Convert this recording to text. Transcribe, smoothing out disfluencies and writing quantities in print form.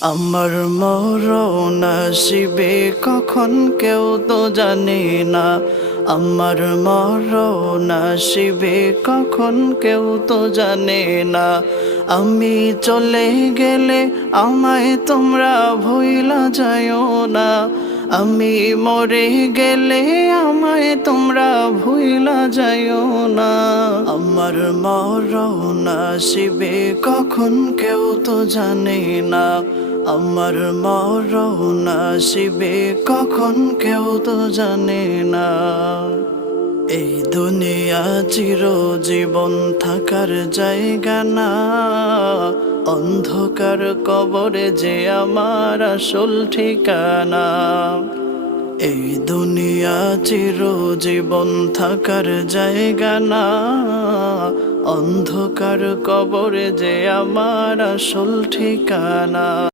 আমার মরণ আসিবে কখন কেউ তো জানে না। আমার মরণ আসিবে কখন কেউ তো জানে না। আমি চলে গেলে আমায় তোমরা ভুইলা যাইও না। আমি মরে গেলে আমায় তোমরা ভুইলা যাইও না। আমার মরণ আসিবে কখন কেউ তো জানে না। আমার মরণ আসিবে কখন কেউ তো জানে না। এই দুনিয়া চিরজীবন থাকার জায়গা না। অন্ধকার কবরে যে আমার আসল ঠিকানা। এই দুনিয়া চিরজীবন থাকার জায়গা না। অন্ধকার কবরে যে আমার আসল ঠিকানা।